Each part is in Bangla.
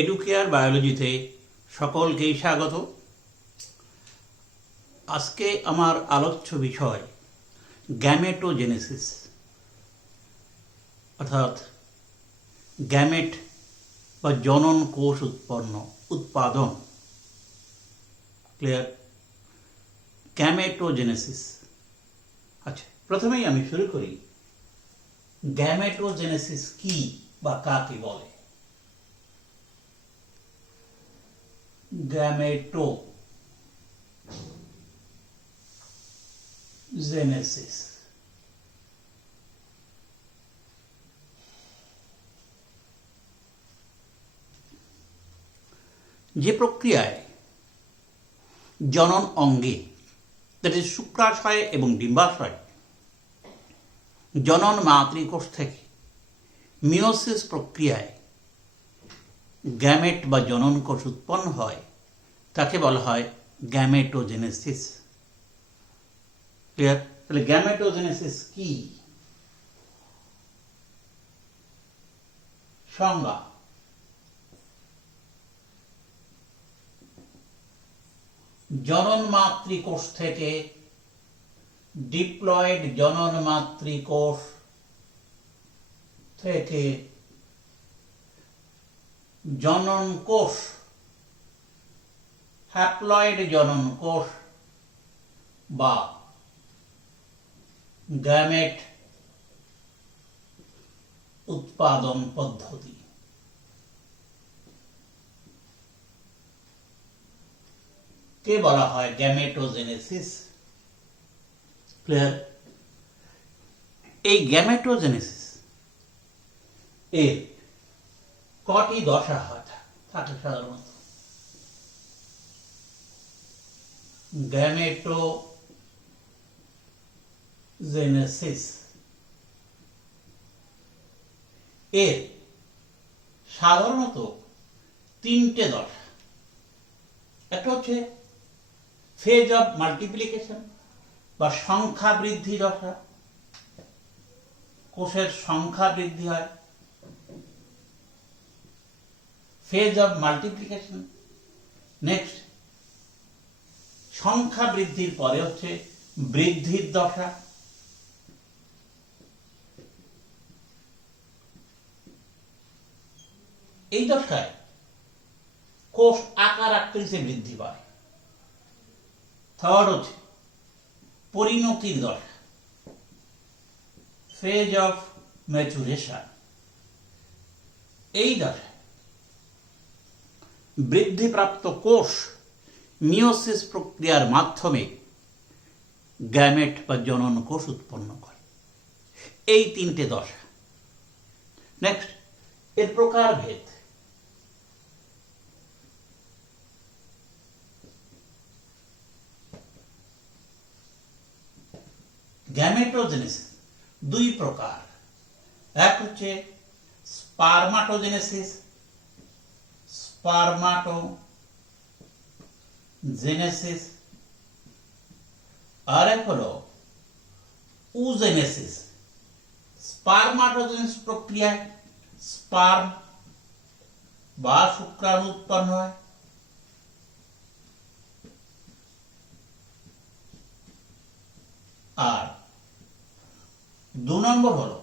এডুকেয়ার বায়োলজিতে সকলকেই স্বাগত। আজকে আমার আলোচ্য বিষয় গ্যামেটোজেনেসিস, অর্থাৎ গ্যামেট বা জনন কোষ উৎপাদন। ক্লিয়ার? গ্যামেটোজেনেসিস। আচ্ছা, প্রথমেই আমি শুরু করি, গ্যামেটোজেনেসিস কি বা কাকে বলে। গ্যামেটোজেনেসিস যে প্রক্রিয়ায় জনন অঙ্গে, দ্যাট ইজ শুক্রাশয়ে এবং ডিম্বাশয়ে, জনন মাতৃকোষ থেকে মিওসিস প্রক্রিয়ায় গ্যামেট বা জনন কোষ উৎপন্ন হয়, তাকে বলা হয় গ্যামেটোজেনেসিস। ক্লিয়ার? তাহলে গ্যামেটোজেনেসিস কি? সংজ্ঞা: জনন মাতৃকোষ থেকে ডিপ্লয়েড জনন মাতৃকোষ থেকে জনন কোষ, হ্যাপ্লয়েড জনন কোষ বা গ্যামেট উৎপাদন পদ্ধতি। কে বলা হয় গ্যামেটোজেনেসিস। ক্লিয়ার? এই গ্যামেটোজেনেসিস এর কটি দশা থাকে সাধারণত? গ্যামেটোজেনেসিস এর সাধারণত তিনটে দশা। একটা হচ্ছে ফেজ অফ মাল্টিপ্লিকেশন বা সংখ্যা বৃদ্ধি দশা, কোষের সংখ্যা বৃদ্ধি হয়। ফেজ অফ মাল্টিপ্লিকেশন, নেক্সট সংখ্যা বৃদ্ধির পরে হচ্ছে বৃদ্ধির দশা, এই দশায় কোষ আকার আকৃতিতে বৃদ্ধি পায়। থার্ড হচ্ছে পরিণতির দশা, ফেজ অফ ম্যাচুরেশন। এই দশায় বৃদ্ধিপ্রাপ্ত কোষ মিওসিস প্রক্রিয়ার মাধ্যমে গ্যামেট বা জনন কোষ উৎপন্ন করে। এই তিনটে দশা। নেক্সট, এর প্রকারভেদ। গ্যামেটোজেনেসিস দুই প্রকার। এক হচ্ছে স্পারমাটোজেনেসিস, আর এক হলো উজেনেসিস। স্পারমাটোজেনেসিস প্রক্রিয়ায় স্পার্ম বা শুক্রাণু উৎপন্ন হয়। আর দু নম্বর হলো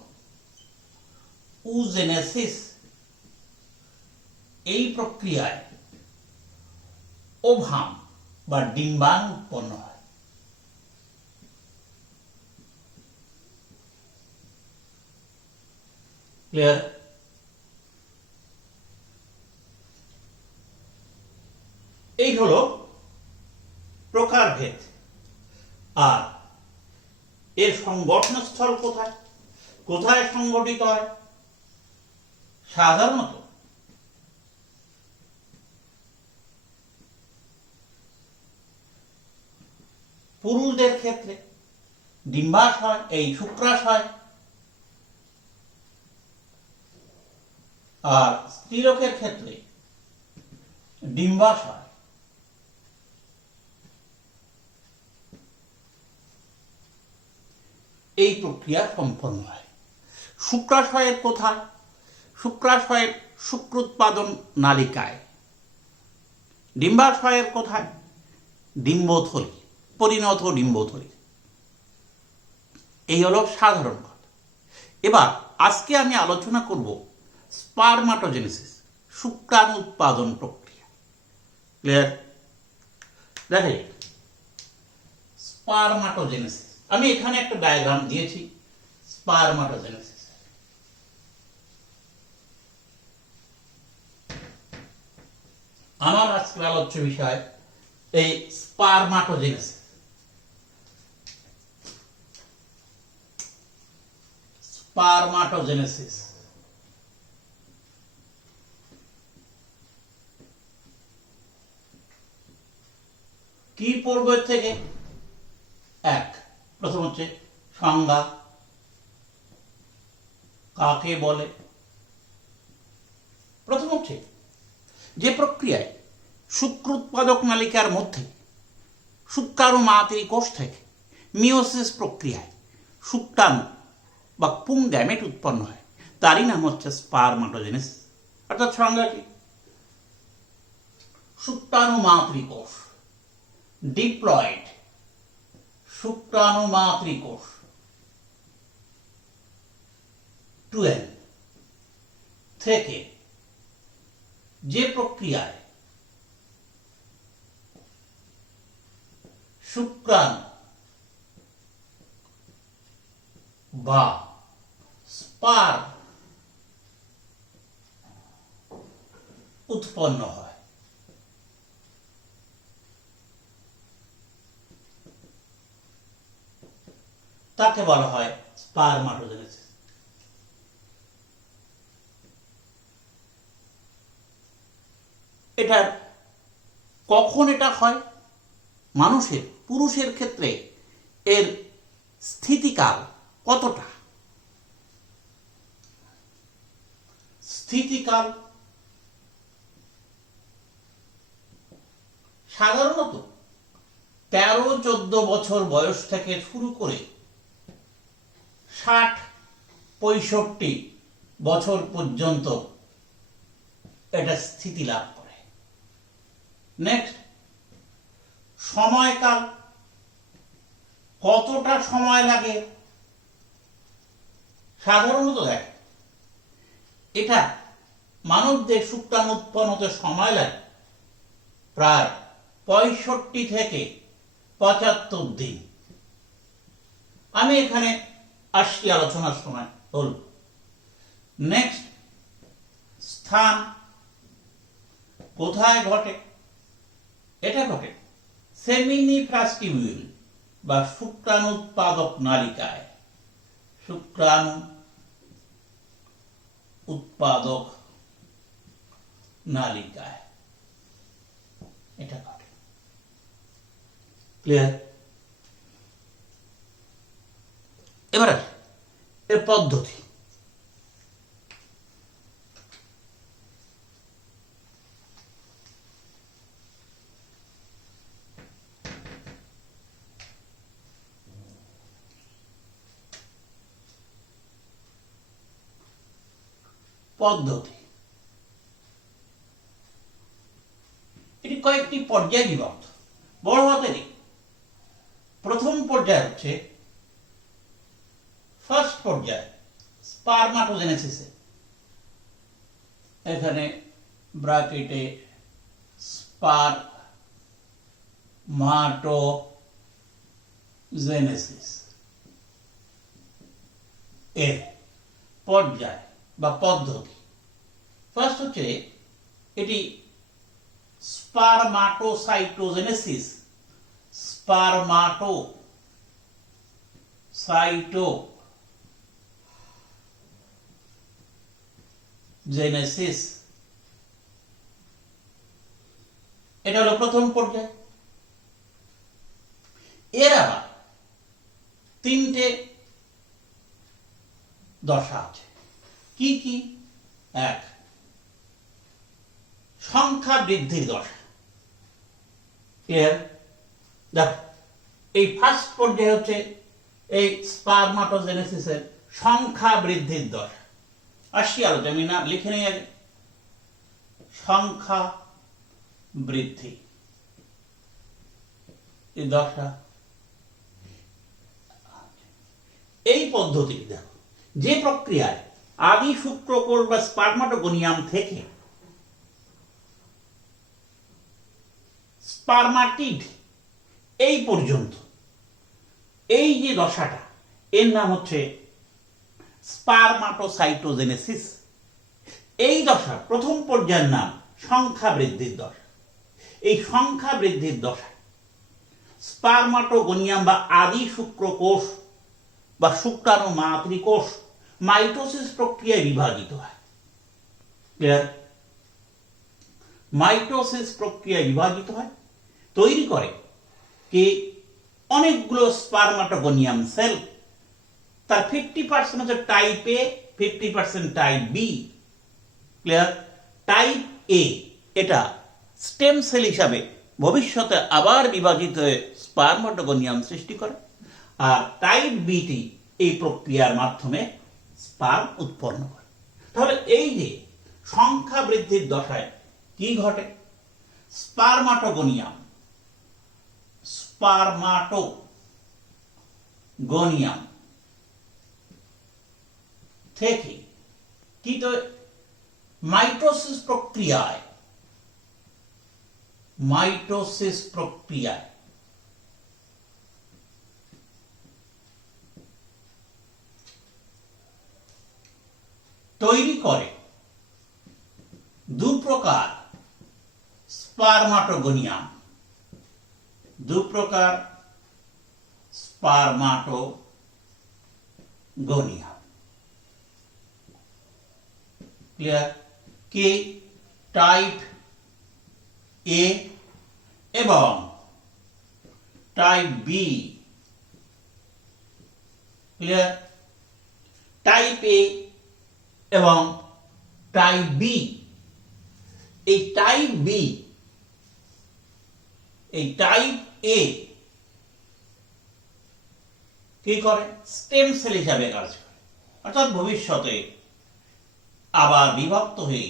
উজেনেসিস। এই প্রক্রিয়ায় ওভাম বা ডিম্বাণু উৎপন্ন হয়। ক্লিয়ার? এই হলো প্রকারভেদ। আর এর সংগঠনস্থল কোথায় কোথায় সংগঠিত হয়? সাধারণত পুরুষদের ক্ষেত্রে ডিম্বাশয়, এই শুক্রাশয়, আর স্ত্রীলোকের ক্ষেত্রে ডিম্বাশয়। এই প্রক্রিয়া সম্পন্ন হয়। শুক্রাশয়ের কোথায়? শুক্রাশয়ের শুক্রোৎপাদন নালিকায়। ডিম্বাশয়ের কোথায়? ডিম্বথলি, পরিণত ডিম্বথলি। এই হলো সাধারণ কথা। এবার আজকে আমি আলোচনা করব স্পারমাটোজেনেসিস, শুক্রাণু উৎপাদন প্রক্রিয়া। ক্লিয়ার? দেখে স্পারমাটোজেনেসিস, আমি এখানে একটা ডায়াগ্রাম দিয়েছি স্পারমাটোজেনেসিস। আমার আজকের আলোচ্য বিষয় এই স্পারমাটোজেনেসিস। স্পারমাটোজেনেসিস কি পড়বে থেকে? এক, প্রথম হচ্ছে সংজ্ঞা, কাকে বলে। প্রথম হচ্ছে যে প্রক্রিয়ায় শুক্রোৎপাদক নালিকার মধ্যে শুক্রাণু মাতৃ কোষ থেকে মিওসিস প্রক্রিয়ায় শুক্রাণু বা পুং গ্যামেট উৎপন্ন হয়, তারই নাম হচ্ছে স্পারমাটোজেনেসিস। অর্থাৎ সংজ্ঞা কি? শুক্রাণু মাতৃ কোষ, ডিপ্লয়েড শুক্রাণু মাতৃ কোষ 12 থেকে যে প্রক্রিয়ায় শুক্রাণু বা স্পার্ম উৎপন্ন হয়, তাকে বলা হয় স্পারমাটোজেনেসিস। এটার কখন এটা হয়? মানুষের, পুরুষের ক্ষেত্রে এর স্থিতিকাল কতটা? স্থিতিকাল সাধারণত 13-14 বছর বয়স থেকে শুরু করে 60-65 বছর পর্যন্ত এটা স্থিতি লাভ করে। নেক্সট, সময়কাল কতটা সময় লাগে? সাধারণত দেখ, এটা মানবদের শুক্রাণু উৎপন্ন হতে সময় লাগে প্রায় 65 থেকে 75 দিন। আমি এখানে আসছি আলোচনার সময় বলব। নেক্সট, স্থান কোথায় ঘটে? এটা ঘটে সেমিনিফ্রাস্টিবিউল বা শুক্রাণু উৎপাদক নালিকায়। শুক্রাণু উৎপাদক নালিকায় এটা ঘটে। ক্লিয়ার? এবার এর পদ্ধতি। পদ্ধতি এটি কয়েকটি পর্যায়ে বিভক্ত। বড় হাতেরই প্রথম পর্যায় হচ্ছে ফার্স্ট পর্যায় স্পারমাটোজেনেসিস। এখানে ব্র্যাকেটে স্পারমাটোজেনেসিস এর পর্যায় বা পদ্ধতি। ফার্স্ট হচ্ছে এটি স্পারমাটোসাইটোজেনেসিস। স্পারমাটোসাইটোজেনেসিস এটা হলো প্রথম পর্যায়। এর আবার 3টে দশা আছে। কি কি? এক, সংখ্যা বৃদ্ধির দশা। এর দেখো, এই ফার্স্ট পর্যায়ে হচ্ছে এই স্পারমাটোজেনেসিসের সংখ্যা বৃদ্ধির দশা। আসছি আলোচনা, আমি না লিখে নেই আগে। সংখ্যা বৃদ্ধি এই দশা, এই পদ্ধতি দেখো, যে প্রক্রিয়ায় আদি শুক্রকোষ বা স্পার্মাটোগোনিয়াম থেকে স্পার্মাটিড এই পর্যন্ত এই যে দশাটা, এর নাম হচ্ছে স্পারমাটোসাইটোজেনেসিস। এই দশা প্রথম পর্যায়ের নাম সংখ্যা বৃদ্ধির দশা। এই সংখ্যা বৃদ্ধির দশায় স্পারমাটোগোনিয়াম বা আদি শুক্রকোষ বা শুক্রাণু মাতৃকোষ মাইটোসিস প্রক্রিয়ায় বিভাজিত হয়। ক্লিয়ার? মাইটোসিস প্রক্রিয়ায় বিভাজিত হয়, তৈরি করে কি অনেকগুলো স্পারমাটোগোনিয়াম সেল। তার 50% হচ্ছে টাইপ এ, 50% টাইপ বি। ক্লিয়ার? টাইপ এ এটা স্টেম সেল হিসাবে ভবিষ্যতে আবার বিভাজিত হয়ে স্পারমাটোগোনিয়াম সৃষ্টি করে, আর টাইপ বিটি এই প্রক্রিয়ার মাধ্যমে স্পার্ম উৎপন্ন করে। তাহলে এই যে সংখ্যা বৃদ্ধির দশায় কি ঘটে, স্পারমাটোগোনিয়াম থেকে কি তো মাইটোসিস প্রক্রিয়ায় তৈরি করে দু প্রকার স্পারমাটোগোনিয়াম। ক্লিয়ার? কে টাইপ এ এবং টাইপ বি। ক্লিয়ার? টাইপ এ এবং টাইপ বি, এই টাইপ বি, এই টাইপ এ কি করে, স্টেম সেল হিসাবে কাজ করে, অর্থাৎ ভবিষ্যতে আবার বিভক্ত হয়ে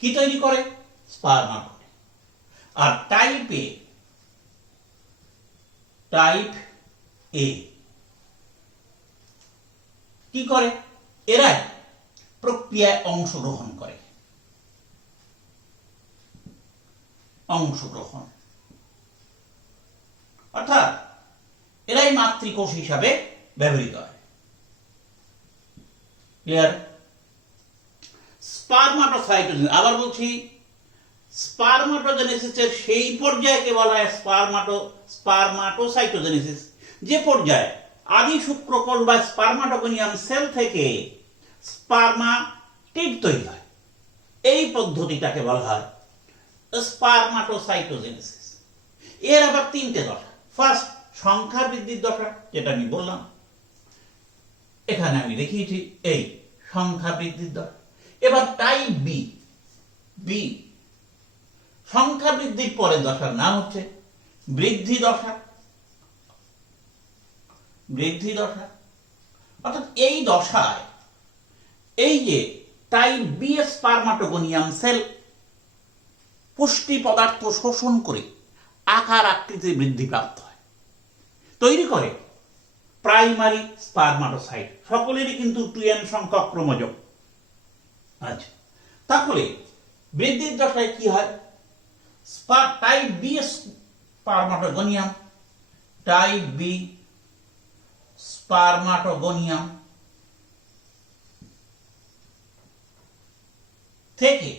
কি তৈরি করে, স্পারমাটোগোনিয়াম। আর টাইপ এ কি করে, এরাই প্রক্রিয়ায় অংশগ্রহণ, অর্থাৎ এরাই মাতৃকোষ হিসাবে ব্যবহৃত হয়। ক্লিয়ার? স্পারমাটোসাইটোজেনেসিস, আবার বলছি, স্পারমাটোজেনেসিসের সেই পর্যায়কে বলা হয় স্পারমাটোসাইটোজেনেসিস, যে পর্যায়ে আদি শুক্রকোষ বা স্পারমাটোগোনিয়াম সেল থেকে স্পারমাটিড তৈরি হয়। এই পদ্ধতিটাকে বলা হয় স্পারমাটোসাইটোজেনেসিস। এর আবার তিনটে দশা। ফার্স্ট সংখ্যা বৃদ্ধির দশা, যেটা আমি বললাম, এখানে আমি দেখিয়েছি এই সংখ্যা বৃদ্ধির দশা। এবার টাইপ বি, সংখ্যা বৃদ্ধির পরের দশার নাম হচ্ছে বৃদ্ধি দশা। অর্থাৎ এই দশায় এই যে টাইপ বি স্পারমাটোগোনিয়াম সেল পুষ্টি পদার্থ শোষণ করে আকার আকৃতির বৃদ্ধি প্রাপ্ত হয়, তৈরি করে প্রাইমারি স্পারমাটোসাইট। সকলেরই কিন্তু 2n সংখ্যক ক্রোমোজোম। আচ্ছা, তাহলে বৃদ্ধির দশায় কি হয়, টাইপ বি স্পারমাটোগোনিয়াম, থেকে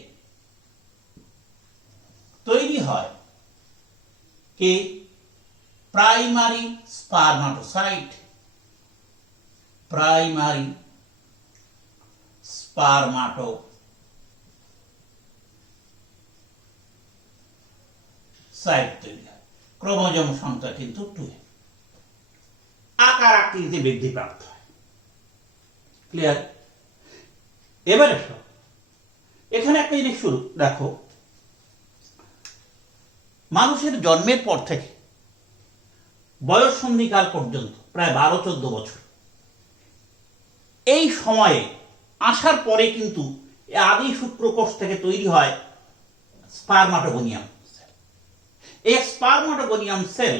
তৈরি হয় কি প্রাইমারি স্পারমাটোসাইট। তৈরি হয়, ক্রোমোজোম সংখ্যা কিন্তু 2, আকার আকৃতি বৃদ্ধি প্রাপ্ত হয়। ক্লিয়ার? এবারে এখানে একটা জিনিস শুরু দেখো, মানুষের জন্মের পর থেকে বয়ঃসন্ধিকাল পর্যন্ত প্রায় 12-14 বছর, এই সময়ে আসার পরে কিন্তু আদি শুক্রকোষ থেকে তৈরি হয় স্পারমাটোগোনিয়াম। এই স্পারমাটোগোনিয়াম সেল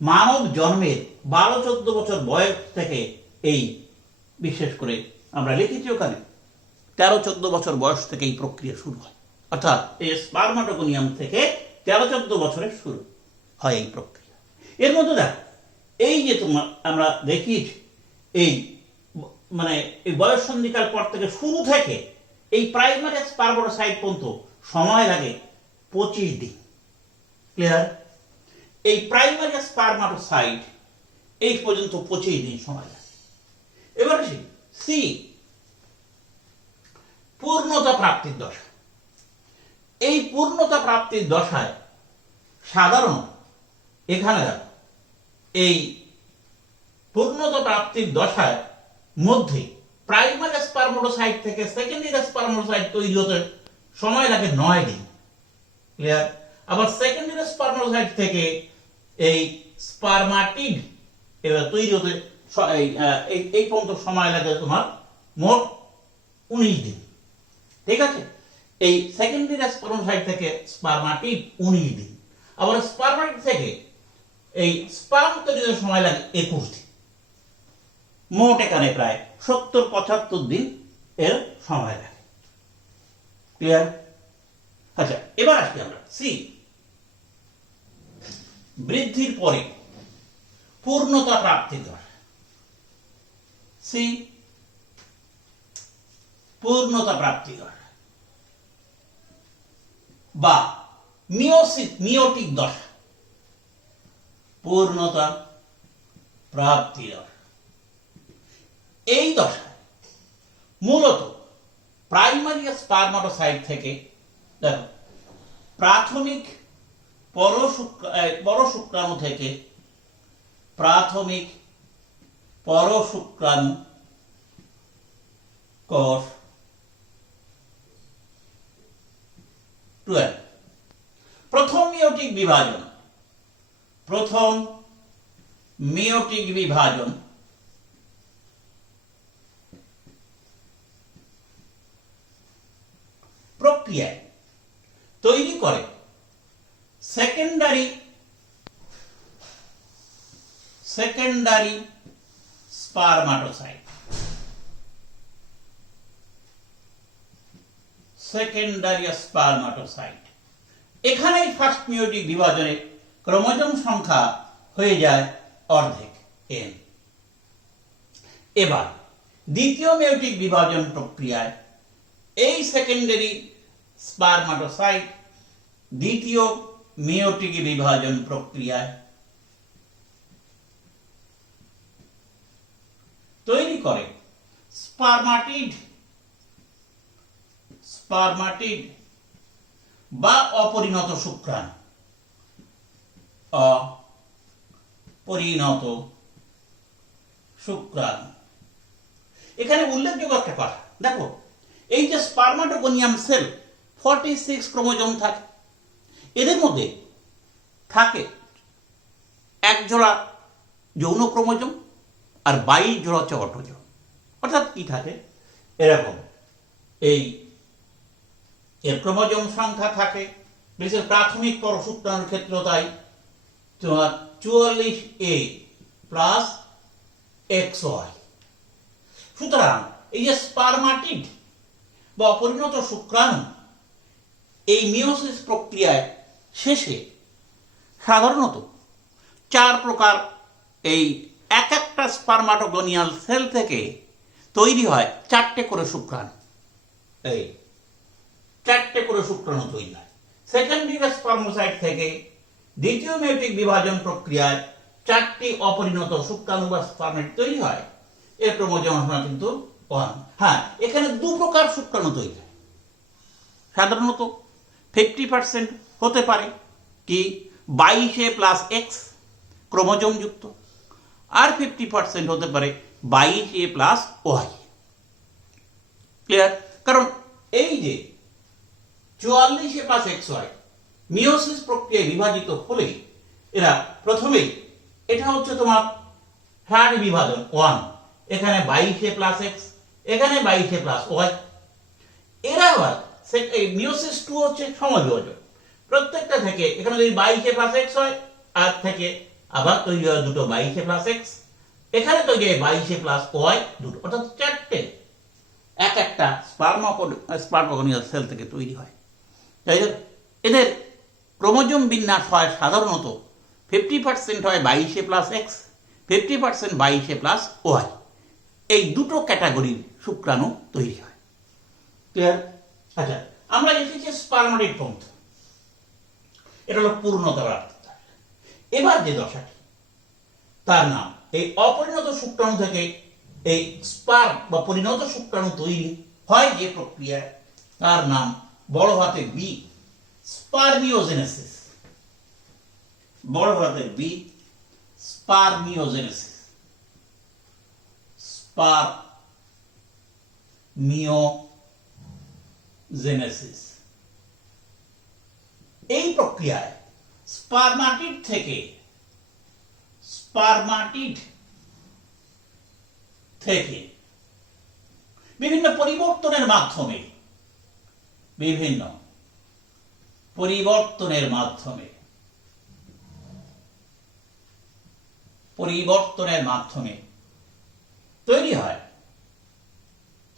মানব জন্মের 12-14 বছর বয়স থেকে, এই বিশেষ করে আমরা লিখেছি ওখানে 13-14 বছর বয়স থেকে এই প্রক্রিয়া শুরু হয়, অর্থাৎ এই স্পারমাটোগোনিয়াম থেকে 13-14 বছরের শুরু হয় এই প্রক্রিয়া। এর মধ্যে দেখো, এই যে আমরা দেখিয়েছি এই মানে এই বয়স সন্ধিকাল পর থেকে শুরু থেকে এই প্রাইমারি স্পারমাটোসাইট পর্যন্ত সময় লাগে 25 দিন। ক্লিয়ার? এই প্রাইমারি স্পারমাটোসাইট এই পর্যন্ত 25 দিন সময় লাগে। এবার আসি সি, পূর্ণতা প্রাপ্তির দশা। এই পূর্ণতা প্রাপ্তির দশায় সাধারণত এখানে দেখো, এই পূর্ণতা প্রাপ্তির দশায় মধ্যে প্রাইমারি স্পারমাটোসাইট থেকে সেকেন্ডারি স্পারমাটোসাইট তৈরি হতে সময় লাগে 9 দিন। ক্লিয়ার? আবার সেকেন্ডারি স্পারমাটোসাইট থেকে এই স্পারমাটিড এবার তৈরি হতে এই পর্যন্ত সময় লাগে তোমার মোট 19 দিন। ঠিক আছে? এই সেকেন্ডারি স্পারমাটোসাইট থেকে স্পারমাটিড 19 দিন, আবার স্পারমাটিড থেকে এই স্পার্ম তৈরি হতে সময় লাগে 21 দিন। মোট এখানে প্রায় 70-75 দিন এর সময় লাগে। ক্লিয়ার? আচ্ছা, এবার আসি আমরা সি, বৃদ্ধির পরে পূর্ণতা প্রাপ্তির দশা। সি, পূর্ণতা প্রাপ্তি দশা বা মিয়োটিক দশা। পূর্ণতা প্রাপ্তি দশা, এই দশায় মূলত প্রাইমারি স্পারমাটোসাইট থেকে দেখো প্রাথমিক পরশুক্রাণু থেকে প্রাথমিক পরশুক্রাণু কোষ 12, প্রথম মিয়োটিক বিভাজন, প্রথম মিয়োটিক বিভাজন প্রক্রিয়ায় তৈরি করে সেকেন্ডারি স্পারমাটোসাইট। সেকেন্ডারি স্পারমাটোসাইট, এখানেই ফার্স্ট মিয়োটিক বিভাজনে ক্রোমোজোম সংখ্যা হয়ে যায় অর্ধেক n। এবার দ্বিতীয় মিয়োটিক বিভাজন প্রক্রিয়ায় এই সেকেন্ডারি স্পারমাটোসাইট দ্বিতীয় মিয়োটিক বিভাজন প্রক্রিয়ায় তৈরি করে স্পারমাটিড বা অপরিণত শুক্রাণু। অপরিণত শুক্রাণু, এখানে উল্লেখযোগ্য একটা কথা দেখো, এই যে স্পারমাটোগোনিয়াম সেল 46 ক্রোমোজোম থাকে, এদের মধ্যে থাকে 1 জোড়া যৌন ক্রোমোজোম আর 22 জোড়া হচ্ছে অটোজোম। অর্থাৎ কি থাকে, এরকম এই এর ক্রোমোজোম সংখ্যা থাকে, বিশেষ প্রাথমিক পরশুক্রাণুর ক্ষেত্রে তাই তোমার 44A প্লাস XY। সুতরাং এই যে স্পারমাটিড বা অপরিণত শুক্রাণু এই মিয়োসিস প্রক্রিয়ায় শেষে সাধারণত 4 প্রকার এই এক একটা স্পারমাটোগোনিয়াল সেল থেকে তৈরি হয় 4টে করে শুক্রাণু। এই 4টে করে শুক্রাণু তৈরি হয়। সেকেন্ডারি স্পারমাটোসাইট থেকে দ্বিতীয় মিয়োটিক বিভাজন প্রক্রিয়ায় 4টি অপরিণত শুক্রাণু বা স্পারমাটিড তৈরি হয়। এর ক্রোমোজোম সংখ্যা কিন্তু 1। হ্যাঁ, এখানে 2 প্রকার শুক্রাণু তৈরি হয়। সাধারণত 50% হতে পারে কি 22A প্লাস X ক্রোমোজোম যুক্ত, আর 50% হতে পারে 22A প্লাস Y। ক্লিয়ার? কারণ এই যে 44A প্লাস XY মিয়োসিস প্রক্রিয়ায় বিভাজিত হলে এরা প্রথমেই, এটা হচ্ছে তোমার থার্ড বিভাজন 1, এখানে 22A প্লাস X, এখানে 22 প্লাস ওয়াই। এরা আবার এই মিওসিস 2 হচ্ছে সময় বিভাজন, প্রত্যেকটা থেকে এখানে যদি 22 প্লাস এক্স হয়, আর থেকে আবার তৈরি হয় দুটো 22 প্লাস এক্স, এখানে তৈরি হয় 22 প্লাস ওয়াই দুটো, অর্থাৎ চারটে এক একটা স্পার্মোগনিয়াল সেল থেকে তৈরি হয়। তাই এদের ক্রোমোজোম বিন্যাস হয় সাধারণত 50% হয় 22 প্লাস এক্স, 50% 22 প্লাস ওয়াই। এই দুটো ক্যাটাগরির শুক্রাণু তৈরি হয়। ক্লিয়ার? আচ্ছা, আমরা এসেছি স্পার্মাটিড পন্থা, এটা হলো পূর্ণতা প্রাপ্ত। এবার যে দশাটি, তার নাম এই অপরিণত শুক্রাণু থেকে এই স্পার্ম বা পরিণত শুক্রাণু তৈরি হয় যে প্রক্রিয়া, তার নাম বড় হাতের বি স্পারমিওজেনেসিস। বড় হাতের বি স্পারমিওজেনেসিস। স্পারমিওজেনেসিস। এই প্রক্রিয়ায় স্পারমাটিড থেকে বিভিন্ন পরিবর্তনের মাধ্যমে তৈরি হয়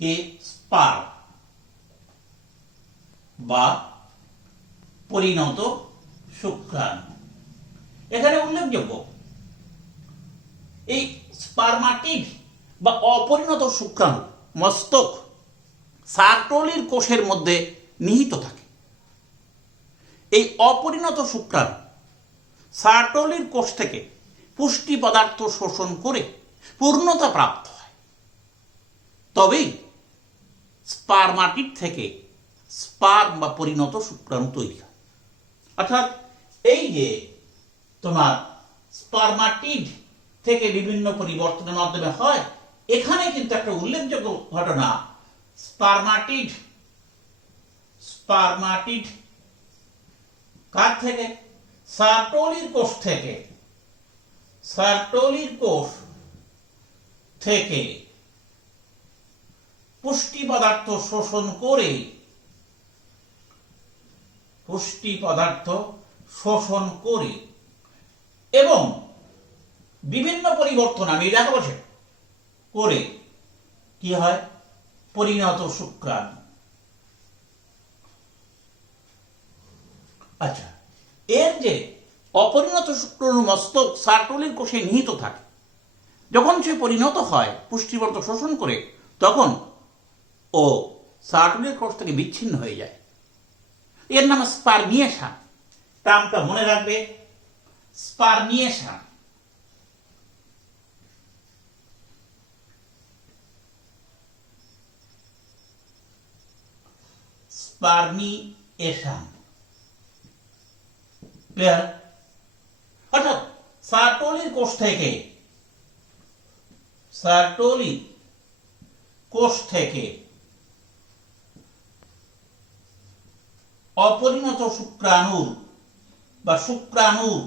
কি স্পার্ম বা পরিণত শুক্রাণু। এখানে উল্লেখযোগ্য, এই স্পারমাটিড বা অপরিণত শুক্রাণু মস্তক সার্টোলির কোষের মধ্যে নিহিত থাকে। এই অপরিণত শুক্রাণু সার্টোলির কোষ থেকে পুষ্টি পদার্থ শোষণ করে পূর্ণতা প্রাপ্ত হয়, তবেই স্পারমাটিড থেকে স্পার্ম বা পরিণত শুক্রাণু তৈরি হয়। অর্থাৎ এই যে তোমার স্পারমাটিড থেকে বিভিন্ন পরিবর্তনের মাধ্যমে হয়, এখানে কিন্তু একটা উল্লেখযোগ্য ঘটনা, স্পারমাটিড কার থেকে? সার্টোলির কোষ থেকে পুষ্টি পদার্থ শোষণ করে এবং বিভিন্ন পরিবর্তন আমি দেখাবো করে কি হয় পরিণত শুক্রাণু। আচ্ছা, এর যে অপরিণত শুক্রাণু মস্তক সার্টোলির কোষে নিহিত থাকে, যখন সে পরিণত হয় পুষ্টি পদার্থ শোষণ করে, তখন ও সার্টোলির কোষ থেকে বিচ্ছিন্ন হয়ে যায়। এর নাম স্পারমিয়েশন। টার্মটা মনে রাখবে, স্পারমিয়েশন। ক্লিয়ার? অর্থাৎ সার্টোলির কোষ থেকে অপরিণত শুক্রাণুর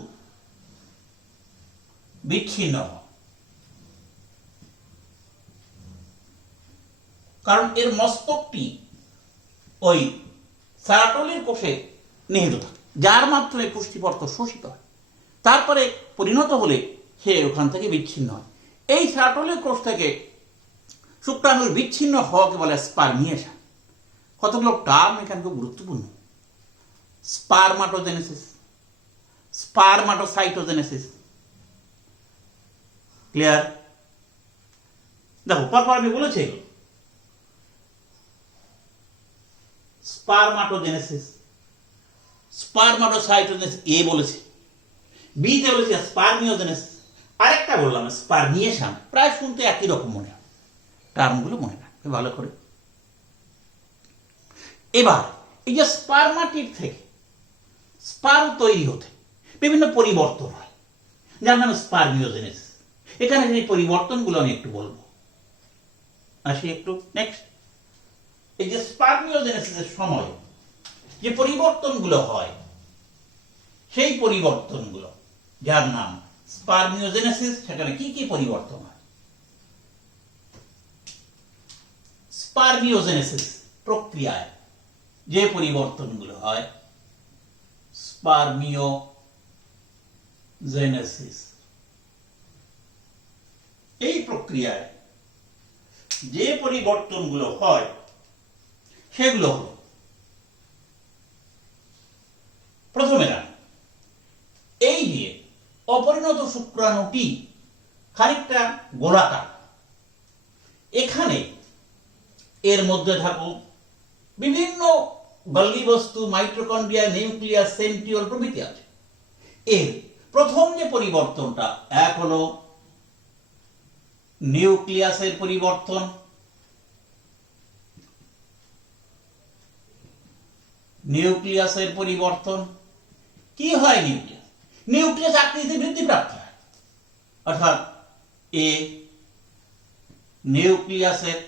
বিচ্ছিন্ন, কারণ এর মস্তকটি ওই সার্টোলির কোষে নিহিত থাকে, যার মাধ্যমে পুষ্টি পদার্থ শোষিত হয়, তারপরে পরিণত হলে সে ওখান থেকে বিচ্ছিন্ন হয়। এই সার্টোলির কোষ থেকে শুক্রাণুর বিচ্ছিন্ন হওয়াকে বলে স্পারমিয়েশন। কতগুলো টার্ম এখানে খুব গুরুত্বপূর্ণ। স্পারমাটোজেনেসিস, স্পারমাটোসাইটোজেনেসিস। ক্লিয়ার? দেখো পরপর আমি বলেছি, স্পারমাটোজেনেসিস, স্পারমাটোসাইটোজেনেসিস এ বলেছি, বি তে বলেছি স্পারমিওজেনেসিস, আরেকটা বললাম স্পারমিয়েশন। প্রায় শুনতে একই রকম মনে হয়, টার্মগুলো মনে রাখবে ভালো করে। এবার এই যে স্পারমাটিড থেকে স্পার্ম তৈরি হতে বিভিন্ন পরিবর্তন হয়, যার নাম স্পারমিওজেনেসিস। এখানে যে পরিবর্তনগুলো আমি একটু বলবো, আসি একটু নেক্সট। এই যে স্পারমিওজেনেসিসের সময় যে পরিবর্তনগুলো হয়, সেই পরিবর্তনগুলো যার নাম স্পারমিওজেনেসিস, সেখানে কি কি পরিবর্তন হয়? স্পারমিওজেনেসিস প্রক্রিয়ায় যে পরিবর্তনগুলো হয়, স্পারমিওজেনেসিস, এই প্রক্রিয়ায় যে পরিবর্তনগুলো হয় সেগুলো হলো, প্রথমে জানি এই যে অপরিণত শুক্রাণুটি খানিকটা গোলাকার, এখানে এর মধ্যে থাকুক বিভিন্ন গলগি বস্তু, মাইটোকন্ড্রিয়া, নিউক্লিয়াস, সেন্ট্রিওল প্রভৃতি আছে। এর প্রথম যে পরিবর্তনটা, এক হলো নিউক্লিয়াসের পরিবর্তন, নিউক্লিয়াসের পরিবর্তন কি হয়? নিউক্লিয়াস আকৃতি বৃদ্ধিপ্রাপ্ত হয়, অর্থাৎ এ নিউক্লিয়াসের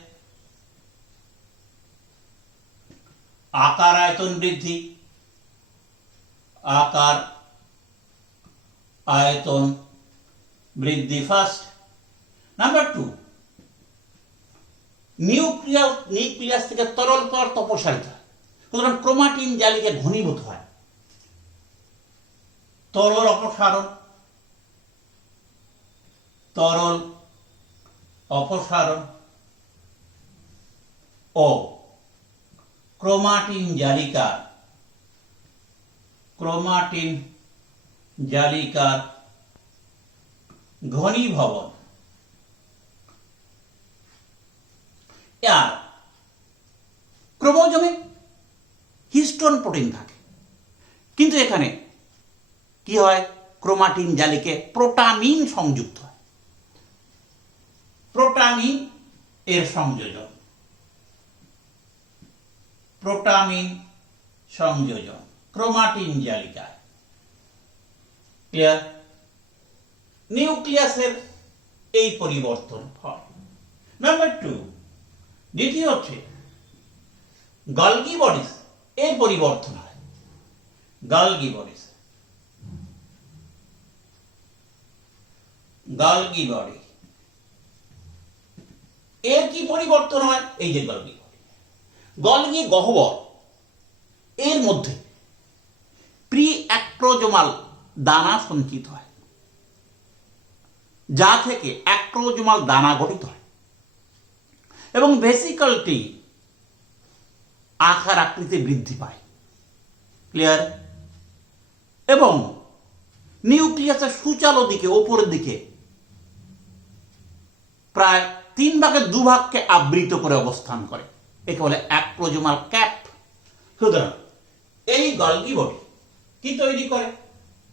আকার আয়তন বৃদ্ধি, আকার আয়তন বৃদ্ধি ফার্স্ট। নাম্বার টু, নিউক্লিয়াস থেকে তরল পদার্থ অপসারিত হয়, সুতরাং ক্রোমাটিন জালিকা ঘনীভূত হয়, তরল অপসারণ, তরল অপসারণ ও ক্রোমাটিন জালিকার ঘনীভবন। আর ক্রোমোজোমে হিস্টোন প্রোটিন থাকে, কিন্তু এখানে কি হয়? ক্রোমাটিন জালিকে প্রোটামিন সংযুক্ত হয়, প্রোটামিন এর সংযোজন, প্রোটামিন সংযোজন ক্রোমাটিন জালিকায়। ক্লিয়ার? নিউক্লিয়াসের এই পরিবর্তন হয়। নাম্বার টু, দ্বিতীয় হচ্ছে গলগি বডিস এর পরিবর্তন হয়। গলগি বডি এর কি পরিবর্তন হয়? এই যে গলগি গহ্বর, এর মধ্যে প্রি অ্যাক্রোজোমাল দানা সঞ্চিত হয়, যা থেকে অ্যাক্রোজোমাল দানা গঠিত হয় এবং ভেসিকলটি আকার আকৃতি বৃদ্ধি পায়। ক্লিয়ার? এবং নিউক্লিয়াসের সূচালো দিকে, ওপরের দিকে প্রায় 3/2 আবৃত করে অবস্থান করে, একে বলে অ্যাক্রোজোমাল ক্যাপ। সুতরাং এই গলগি বডি কি তৈরি করে?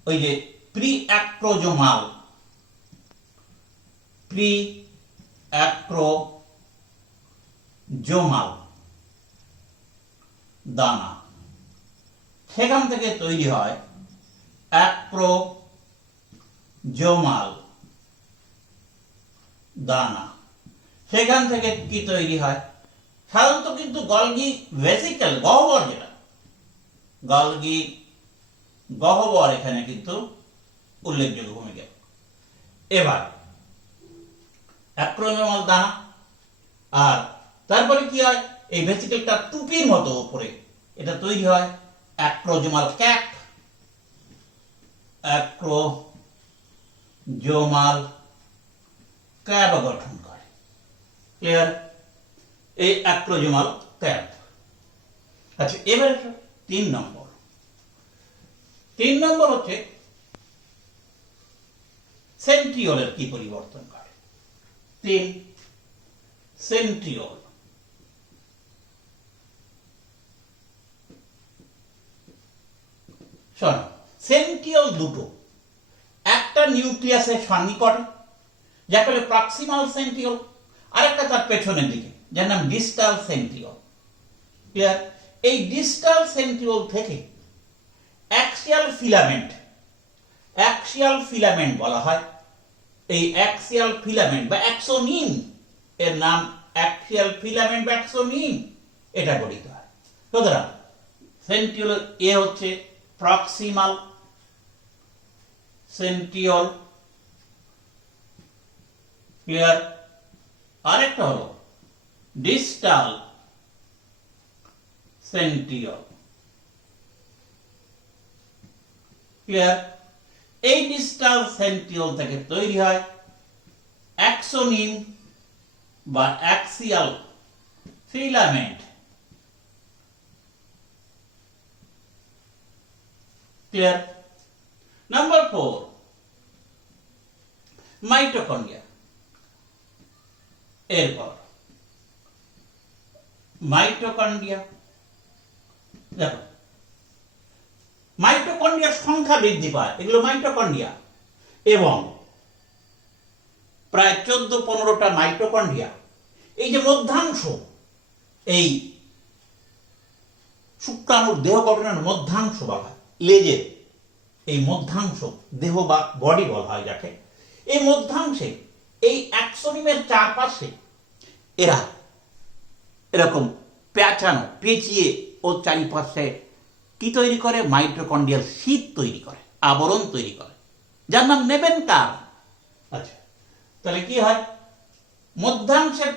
ওই যে প্রি অ্যাক্রোজোমাল দানা, সেখান থেকে তৈরি হয় অ্যাক্রোজোমাল দানা। সেখান থেকে কি তৈরি হয়? সাধারণত কিন্তু গলগি ভেসিকল, গহ্বর, যেটা গলগি গহ্বর, এখানে কিন্তু উল্লেখযোগ্য ভূমিকা। এবার অ্যাক্রোজোমাল দানা, আর তারপরে কি হয়? এই ভেসিকলটা টুপির মতো উপরে, এটা তৈরি হয় অ্যাক্রোজোমাল ক্যাপ, অ্যাক্রোজোমাল ক্যাপ গঠন করে। ক্লিয়ার? এই অ্যাক্রোজোমাল ক্যাপ। আচ্ছা, এবার 3 নম্বর হচ্ছে সেন্ট্রিওলের কি পরিবর্তন করে? 3, সেন্ট্রিওল। শোনো, সেন্ট্রিওল দুটো, একটা নিউক্লিয়াসের সন্নিকটে, যাকে বলে প্রক্সিমাল সেন্ট্রিওল, আরেকটা তার পেছনের দিকে, যার নাম ডিস্টাল সেন্ট্রিওল। ক্লিয়ার? এই ডিস্টাল সেন্ট্রিওল থেকে অ্যাক্সিয়াল ফিলামেন্ট বলা হয়। এই অ্যাক্সিয়াল ফিলামেন্ট বা অ্যাক্সোনিম, এর নাম অ্যাক্সিয়াল ফিলামেন্ট বা অ্যাক্সোনিম, এটা গঠিত হয়। সুতরাং সেন্ট্রিওল এ হচ্ছে প্রক্সিমাল সেন্ট্রিওল। ক্লিয়ার? আরেকটা হলো ডিস্টাল সেন্ট্রিওল। ক্লিয়ার? এই ডিস্টাল সেন্ট্রিওল থেকে তৈরি হয় অ্যাক্সোনিন বা axial filament. Clear? Number 4, mitochondria. এরপর মাইটোকন্ড্রিয়া, দেখো মাইটোকন্ড্রিয়ার সংখ্যা বৃদ্ধি পায়, এগুলো মাইটোকন্ড্রিয়া, এবং প্রায় 14-15টা মাইটোকন্ড্রিয়া, এই যে মধ্যাংশ, এই শুক্রাণুর দেহ গঠনের মধ্যাংশ বলা হয়, লেজের এই মধ্যাংশ, দেহ বা বডি বলা হয় যাকে, এই মধ্যাংশে এই অ্যাক্সোনিমের চারপাশে এরা এরকম পেঁচানো, পেঁচিয়ে ও চারিপাশে কি তৈরি করে? মাইটোকন্ড্রিয়াল শীট তৈরি করে, আবরণ তৈরি করে, যার নাম নেবেন কার। আচ্ছা, তাহলে কি হয়? মধ্যাংশের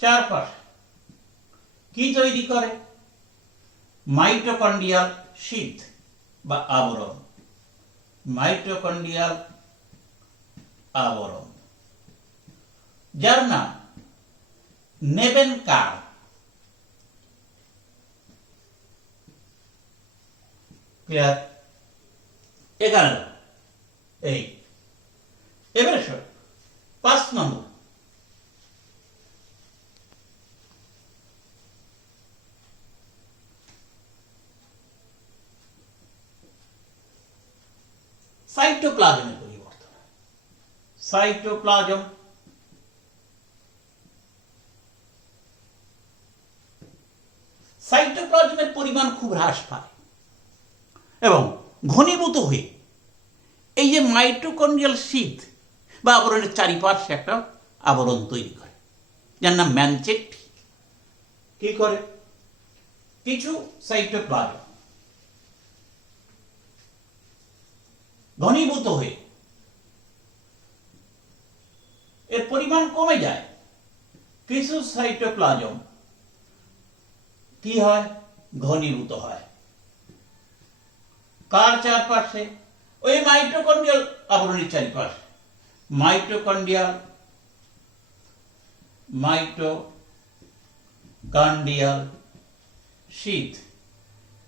চারপাশে কি তৈরি করে? মাইটোকন্ড্রিয়াল শীট বা আবরণ, মাইটোকন্ড্রিয়াল আবরণ, যার নাম নেবেন কার। ক্লিয়ার? এখানে এই এবারে 5 নম্বর, সাইটোপ্লাজমের পরিবর্তন। সাইটোপ্লাজম সাইটোপ্লাজমের পরিমাণ খুব হ্রাস পায় এবং ঘনীভূত হয়ে এই যে মাইটোকন্ড্রিয়াল শীট বা আবরণের চারিপাশে একটা আবরণ তৈরি করে, যার নাম ম্যানচেটি। কি করে? কিছু সাইটোপ্লাজম ঘনীভূত হয়ে এর পরিমাণ কমে যায়, কিছু সাইটোপ্লাজম কি হয়? ঘনীভূত হয়। কার চারপাশে? ওই মাইটোকন্ড্রিয়াল আবরণের চারপাশে। মাইটোকন্ড্রিয়াল শীট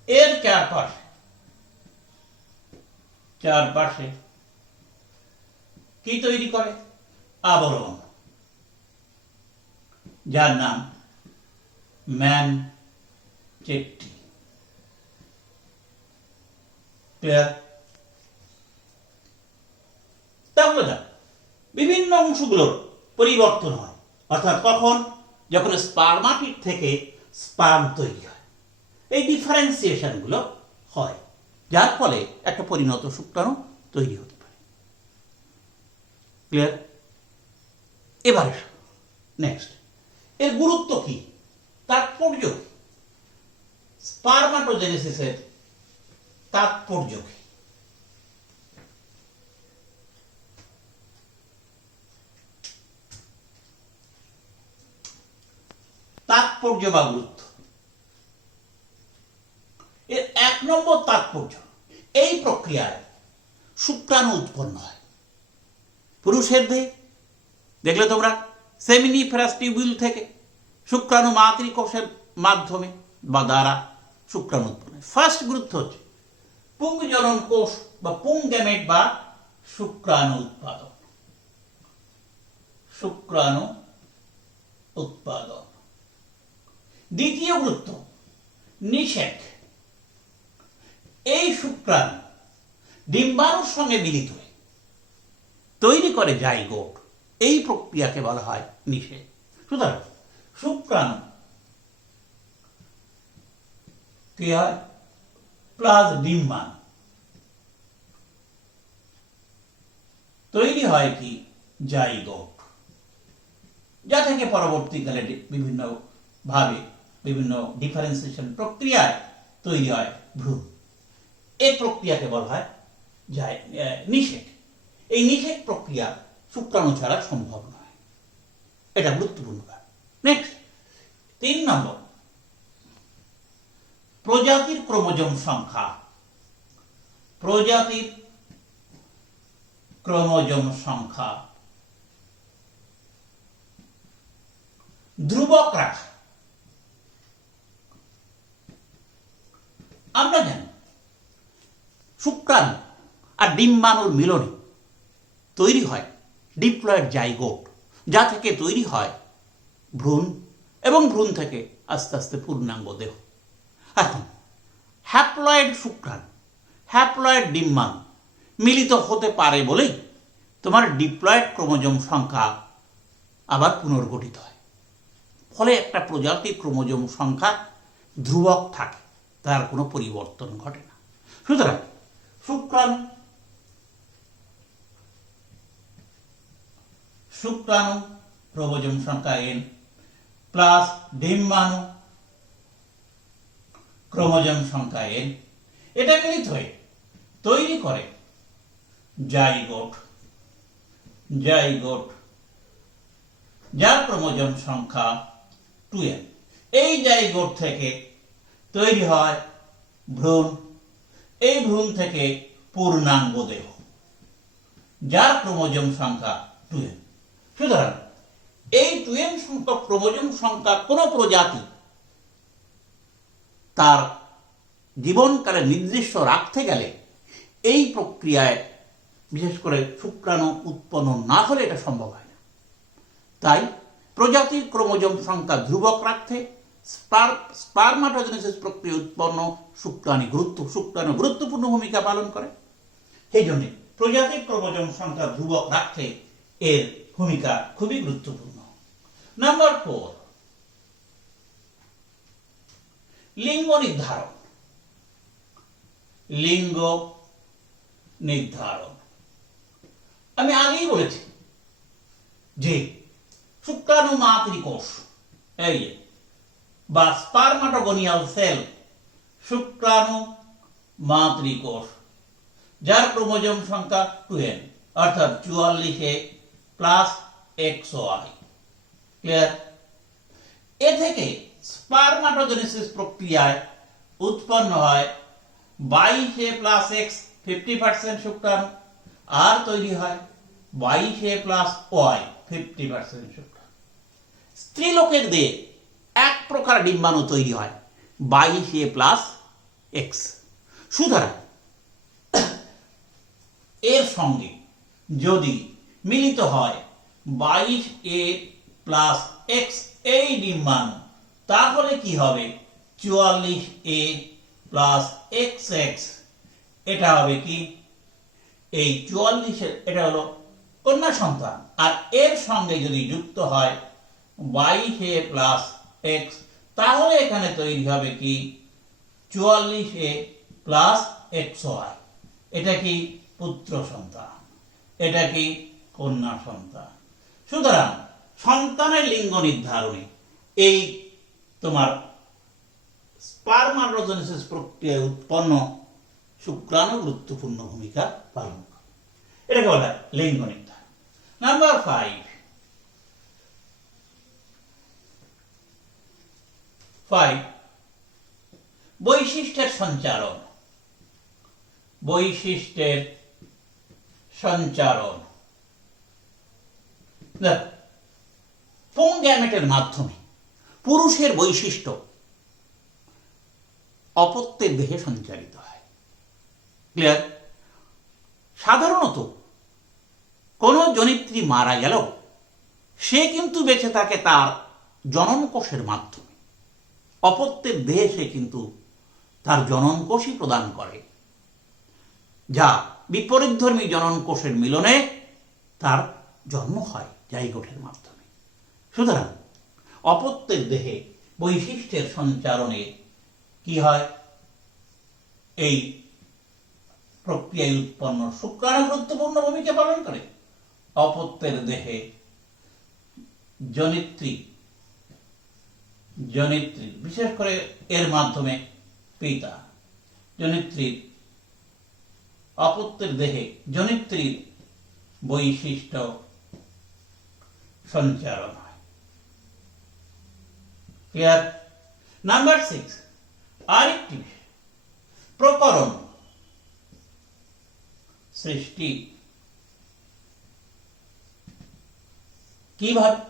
এর চারপাশে কি তৈরি করে? আবরণ, যার নাম ম্যানচেটি। তাহলে বিভিন্ন অংশগুলোর পরিবর্তন হয়, অর্থাৎ কখন? যখন স্পার্মাটিড থেকে স্পার্ম তৈরি হয়, এই ডিফারেন্সিয়েশন গুলো হয়, যার ফলে একটা পরিণত শুক্রাণু তৈরি হতে পারে। ক্লিয়ার? এবারে নেক্সট, এর গুরুত্ব কি, তাৎপর্য কি, স্পারমাটোজেনেসিসের তাৎপর্য কি? তাৎপর্য বা গুরুত্ব, এর 1 নম্বর তাৎপর্য, এই প্রক্রিয়ায় শুক্রাণু উৎপন্ন হয়। পুরুষের দেহে দেখলে তোমরা সেমিনিফেরাস টিউবিউল থেকে শুক্রাণু মাতৃকোষের মাধ্যমে বা দ্বারা শুক্রাণু উৎপন্ন হয়। ফার্স্ট গুরুত্ব হচ্ছে পুংজনন কোষ বা পুংগ্যামেট বা শুক্রাণু উৎপাদন। শুক্রাণু উৎপাদন। দ্বিতীয় গুরুত্ব নিষেক। এই শুক্রাণু ডিম্বাণুর সঙ্গে মিলিত হয়ে তৈরি করে জাইগোট, এই প্রক্রিয়াকে বলা হয় নিষেক। সুতরাং শুক্রাণু কি হয়? প্লাস ডিম্বাণু তৈরি হয় কি? জাইগোট, যা থেকে পরবর্তীকালে বিভিন্ন ভাবে বিভিন্ন ডিফারেন্সিয়েশন প্রক্রিয়ায় তৈরি হয় ভ্রূণ। এই প্রক্রিয়াকে বলা হয় নিষেক। এই নিষেক প্রক্রিয়া শুক্রাণু ছাড়া সম্ভব নয়, এটা গুরুত্বপূর্ণ। 3 নম্বর, প্রজাতির ক্রোমোজোম সংখ্যা। প্রজাতির ক্রোমোজোম সংখ্যা ধ্রুবক রাখা। আমরা জানি শুক্রাণু আর ডিম্বাণুর মিলনে তৈরি হয় ডিপ্লয়েড জাইগোট, যা থেকে তৈরি হয় ভ্রূণ, এবং ভ্রূণ থেকে আস্তে আস্তে পূর্ণাঙ্গ দেহ। এখন হ্যাপ্লয়েড শুক্রাণু, হ্যাপ্লয়েড ডিম্বাণু মিলিত হতে পারে বলেই তোমার ডিপ্লয়েড ক্রোমোজোম সংখ্যা আবার পুনর্গঠিত হয়। ফলে একটা প্রজাতির ক্রোমোজোম সংখ্যা ধ্রুবক থাকে, তার কোনো পরিবর্তন ঘটে না। সুতরাং শুক্রাণু ক্রোমোজোম সংখ্যা n প্লাস ডিম্বাণু ক্রোমোজোম সংখ্যা n, এটা মিলিত হয়ে তৈরি করে জাইগোট। জাইগোট যার ক্রোমোজোম সংখ্যা 2n। এই জাইগোট থেকে তৈরি হয় ভ্রূণ, এই ভ্রূণ থেকে পূর্ণাঙ্গ দেহ, যার ক্রোমোজোম সংখ্যা 2n। সুতরাং এই 2n সংখ্যক ক্রোমোজোম সংখ্যা কোনো প্রজাতি তার জীবনকালে নির্দিষ্ট রাখতে গেলে এই প্রক্রিয়ায়, বিশেষ করে শুক্রাণু উৎপন্ন না হলে এটা সম্ভব হয় না। তাই প্রজাতির ক্রোমোজোম সংখ্যা ধ্রুবক রাখতে স্পারমাটোজেনেসিস প্রক্রিয়া উৎপন্ন শুক্রাণু গুরুত্বপূর্ণ ভূমিকা পালন করে। সেই জন্য প্রজাতির ক্রোমোজোম সংখ্যা ধ্রুবক রাখতে এর ভূমিকা খুবই গুরুত্বপূর্ণ। নাম্বার 4, লিঙ্গ নির্ধারণ। লিঙ্গ নির্ধারণ আমি আগেই বলেছি যে শুক্রাণু মাতৃকোষ, এই বা স্পারমাটোগোনিয়াল সেল, শুক্রাণু মাতৃকোষ, যার ক্রোমোজোম সংখ্যা 2n, অর্থাৎ 44A প্লাস XY। ক্লিয়ার? এ থেকে স্পারমাটোজেনেসিস প্রক্রিয়ায় উৎপন্ন হয় 22A প্লাস X 50% শুক্রাণু, আর তৈরি হয় 22A প্লাস Y 50% শুক্রাণু। স্ত্রীলোকের দেহে এক প্রকার ডিম্বাণু তৈরি হয় 22A প্লাস X। সুতরাং এর সঙ্গে যদি মিলিত হয় 22A প্লাস X এই ডিম্বাণু, তাহলে কি হবে 44A প্লাস XX। এটা হবে কি, এই 44 এটা হলো কন্যা সন্তান, আর এর সঙ্গে যদি যুক্ত হয় 22A প্লাস X, তাহলে এখানে তৈরি হবে কি 44A প্লাস XY। এটা কি পুত্র সন্তান, এটা কি কন্যা সন্তান। সুতরাং সন্তানের লিঙ্গ নির্ধারণে এই তোমার স্পারমাটোজেনেসিস প্রক্রিয়ায় উৎপন্ন শুক্রাণু গুরুত্বপূর্ণ ভূমিকা পালন করে। এটাকে বলা হয় লিঙ্গ নির্ধারণ। নাম্বার 5, বৈশিষ্ট্যের সঞ্চারণ। বৈশিষ্ট্যের সঞ্চারণ পুং গ্যামেটের মাধ্যমে পুরুষের বৈশিষ্ট্য অপত্যের দেহে সঞ্চারিত হয়। ক্লিয়ার? সাধারণত কোন জনিত্রী মারা গেল সে কিন্তু বেঁচে থাকে তার জনন কোষের মাধ্যমে। অপত্যের দেহে সে কিন্তু তার জনন কোষই প্রদান করে, যা বিপরীতধর্মী জনন কোষের মিলনে তার জন্ম হয় জাইগোটের মাধ্যমে। সুতরাং অপত্যের দেহে বৈশিষ্ট্যের সঞ্চারণে কি হয়, এই প্রক্রিয়ায় উৎপন্ন শুক্রাণু গুরুত্বপূর্ণ ভূমিকা পালন করে। অপত্যের দেহে জনিত্রী বিশেষ করে এর মাধ্যমে পিতা জনিত্রীর, অপত্যের দেহে জনিত্রীর বৈশিষ্ট্য সঞ্চারণ হয়। ক্লিয়ার? নাম্বার 6, আরেকটি প্রকরণ সৃষ্টি। কিভাবে?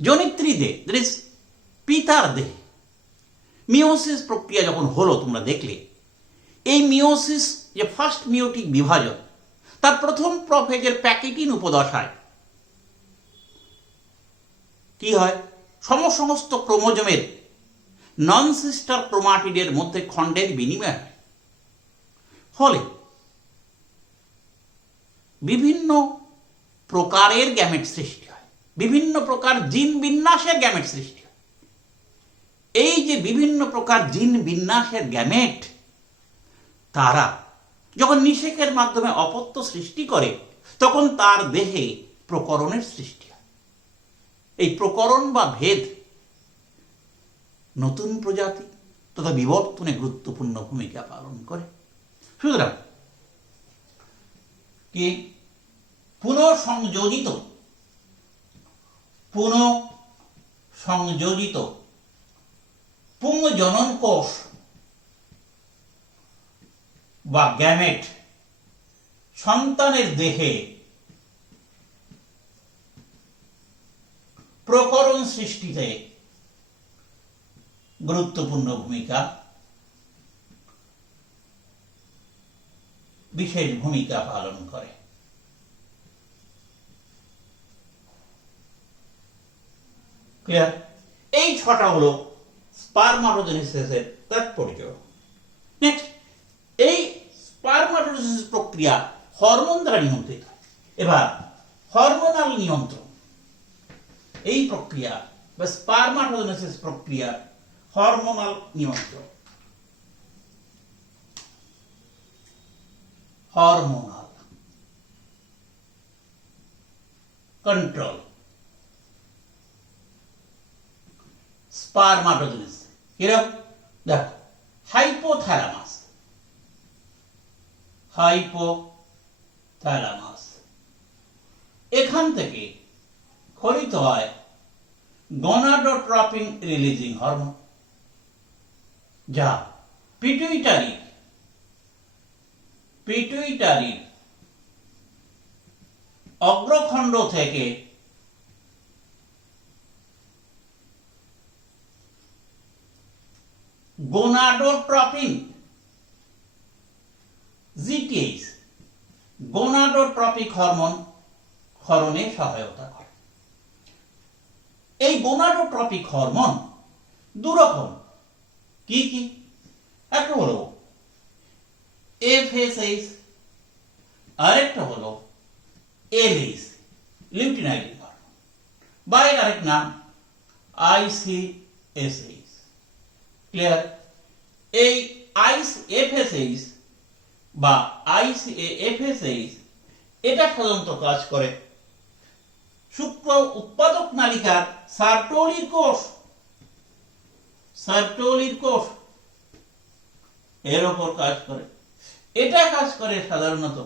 জনিত্রী দেহ, পিতার দেহে মিওসিস প্রক্রিয়া যখন হলো, তোমরা দেখলে এই মিওসিস যে ফার্স্ট মিওটিক বিভাজন, তার প্রথম প্রফেজের প্যাকেটিন উপদশায় কি হয়? সমস্ত ক্রোমোজোমের নন সিস্টার ক্রোমাটিডের মধ্যে খণ্ডের বিনিময় হয়। ফলে বিভিন্ন প্রকারের গ্যামেট সৃষ্টি হয়, বিভিন্ন প্রকার জিন বিন্যাসের গ্যামেট সৃষ্টি হয়। এই যে বিভিন্ন প্রকার জিন বিন্যাসের গ্যামেট, তারা যখন নিষেকের মাধ্যমে অপত্য সৃষ্টি করে, তখন তার দেহে প্রকরণের সৃষ্টি হয়। এই প্রকরণ বা ভেদ নতুন প্রজাতি তথা বিবর্তনে গুরুত্বপূর্ণ ভূমিকা পালন করে। সুতরাং কি পুনঃসংযোজিত পুংজনন কোষ বা গ্যামেট সন্তানের দেহে প্রকরণ সৃষ্টিতে গুরুত্বপূর্ণ ভূমিকা, বিশেষ ভূমিকা পালন করে। ক্লিয়ার? এই 6টা হলো স্পারমাটোজেনেসিসের তাৎপর্য। নেক্সট, এই স্পারমাটোজেনেসিস প্রক্রিয়া হরমোন দ্বারা নিয়ন্ত্রিত হয়। এবার হরমোনাল নিয়ন্ত্রণ, এই প্রক্রিয়া বা স্পারমাটোজেনেসিস প্রক্রিয়া হরমোনাল নিয়ন্ত্রণ, হরমোনাল কন্ট্রোল, স্পারমাটোজেনেসিস কিরকম? দেখো, হাইপোথ্যালামাস এখান থেকে ক্ষরিত হয় গনাডোট্রপিন রিলিজিং হরমোন, যা পিটুইটারির অগ্রখণ্ড থেকে গোনাডোট্রপিন জিটিএইচ গোনাডোট্রপিক হরমোন ক্ষরণে সহায়তা করে। এই গোনাডোট্রপিক হরমোন দুরকম। কি কি? একটা হলো এফএসএইচ, আরেকটা হলো এলএইচ, লিউটিনাইজিং হরমোন, বা এর আরেক নাম আইসিএসএইচ। ক্লিয়ার? এই এফএসএইচ বা আইসিএফএসএইচ এটা সাধারণত কাজ করে শুক্র উৎপাদক নালিকার সার্টোলির কোষ এর ওপর কাজ করে। এটা কাজ করে সাধারণত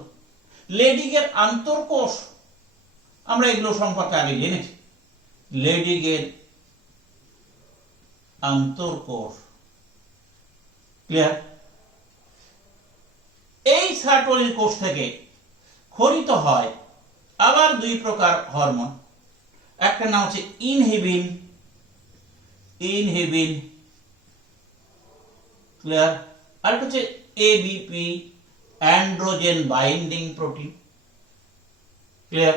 লেডিগের আন্তঃকোষ, আমরা এগুলো সম্পর্কে আগে জেনেছি। লেডিগের আন্তঃকোষ। ক্লিয়ার? এই সার্টোলির কোষ থেকে ক্ষরিত হয় আবার 2 প্রকার হরমোন। একটা নাম হচ্ছে ইনহিবিন, ক্লিয়ার? আর হচ্ছে ABP, androgen binding protein. Clear?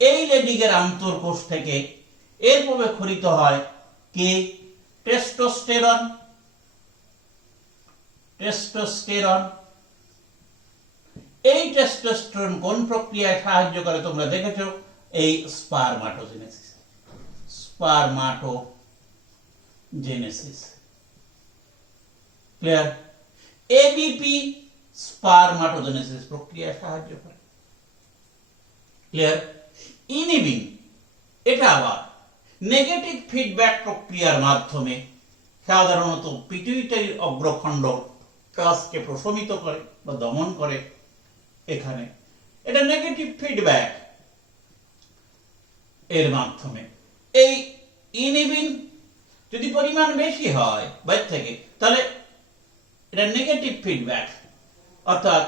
এই লেডিগের আন্তঃকোষ থেকে এরপরে ক্ষরিত হয় কে? টেস্টোস্টেরন। এই টেস্টোস্টেরন কোন প্রক্রিয়ায় সাহায্য করে তোমরা দেখেছো? এই স্পারমাটোজেনেসিস। ক্লিয়ার? এবিপি স্পারমাটোজেনেসিস প্রক্রিয়ায় সাহায্য করে। ক্লিয়ার? ইনহিবিন এটা আবার নেগেটিভ ফিডব্যাক প্রক্রিয়ার মাধ্যমে সাধারণত পিটুইটারির অগ্রখণ্ড কাজকে প্রশমিত করে বা দমন করে। এখানে এটা নেগেটিভ ফিডব্যাক এর মাধ্যমে এই ইনহিবিন যদি পরিমাণ বেশি হয় বাইরে থেকে, তাহলে এটা নেগেটিভ ফিডব্যাক, অর্থাৎ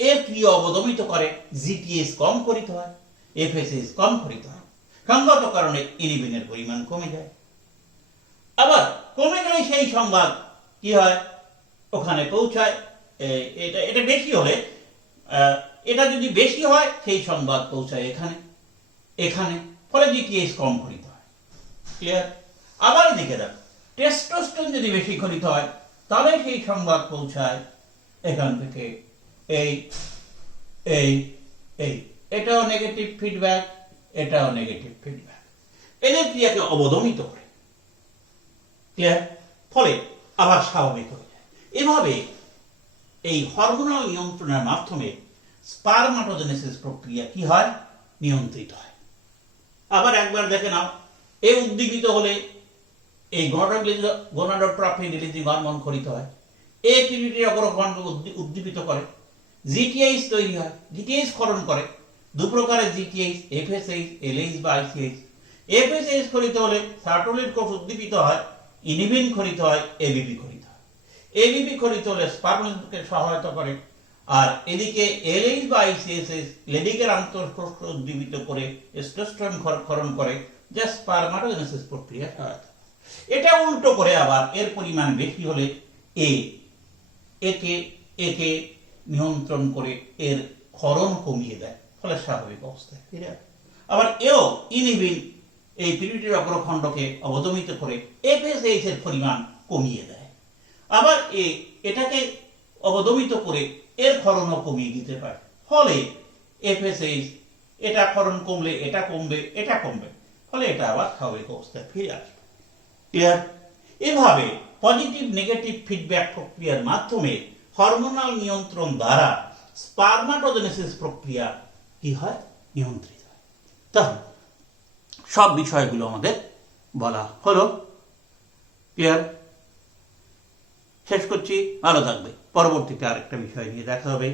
এর ক্রিয়া অবদমিত করে, জিটিএস কম করিতে হয়, এফএসএস কম করিতে হয়। সঙ্গত কারণে ইনহিবিনের পরিমাণ কমে যায়। আবার কমে গেলে সেই সংবাদ কি হয়, ওখানে পৌঁছায়। এটা এটা বেশি হলে, এটা যদি বেশি হয় সেই সংবাদ পৌঁছায় এখানে এখানে, ফলে জিটিএস কম করিতে হয়। ক্লিয়ার? আবার এদিকে দেখো, টেস্টোস্টেরন যদি বেশি করিতে হয় তাহলে সেই সংবাদ পৌঁছায় এখান থেকে এই এই এই এটাও নেগেটিভ ফিডব্যাক, এটাও নেগেটিভ ফিডব্যাক, এদের ক্রিয়াকে অবদমিত করে। ক্লিয়ার? ফলে আবার স্বাভাবিক হয়ে যায়। এভাবে এই হরমোনাল নিয়ন্ত্রণের মাধ্যমে স্পারমাটোজেনেসিস প্রক্রিয়া কি হয়, নিয়ন্ত্রিত হয়। আবার একবার দেখে নাও, এই উদ্দীপিত হলে এই গনাডোট্রপিন রিলিজিং হরমোন খরিত হয়, এই পিউবিটারি অগ্রখণ্ডকে উদ্দীপিত করে, জিটিএইচ তৈরি হয়, জিটিএইচ ক্ষরণ করে। দু প্রকারের জিটিএইচ, এফএসএইচ, এলএইচ বা আইসিএইচ। এফএসএইচ খরিত হলে সার্টোলিন কোষ উদ্দীপিত হয়, ইনহিবিন খরিত হয়, এবিপি খরিত হয়। এবিপি খরিত হলে স্পারমাটোজেনেসিসকে সহায়তা করে, আর এদিকে এলএইচ বা আইসিএসএস লেডিকের আন্তঃকোষ উদ্দীপিত করে টেস্টোস্টেরন ক্ষরণ করে, যা স্পারমাটোজেনেসিস প্রক্রিয়া সহায়তা। এটা উল্টো করে আবার এর পরিমাণ বেশি হলে একে নিয়ন্ত্রণ করে এর ক্ষরণ কমিয়ে দেয়, ফলে স্বাভাবিক অবস্থায় ফিরে আসে। আবার এও ইনহিবিন এই পিউবিটারি অগ্রখণ্ডকে অবদমিত করে এফএসএইচ এর পরিমাণ কমিয়ে দেয়। আবার এটাকে অবদমিত করে এর ক্ষরণও কমিয়ে দিতে পারে, ফলে এফএসএইচ এটা ক্ষরণ কমলে এটা কমবে, এটা কমবে, ফলে এটা আবার স্বাভাবিক অবস্থায় ফিরে আসবে। ক্লিয়ার? এভাবে পজিটিভ নেগেটিভ ফিডব্যাক প্রক্রিয়ার মাধ্যমে হরমোনাল নিয়ন্ত্রণ দ্বারা স্পারমাটোজেনেসিস প্রক্রিয়া কি হয়, নিয়ন্ত্রিত হয়। তাহলে সব বিষয়গুলো আমাদের বলা হলো। ক্লিয়ার? শেষ করছি। ভালো থাকবে। পরবর্তীতে আরেকটা বিষয় নিয়ে দেখা হবে।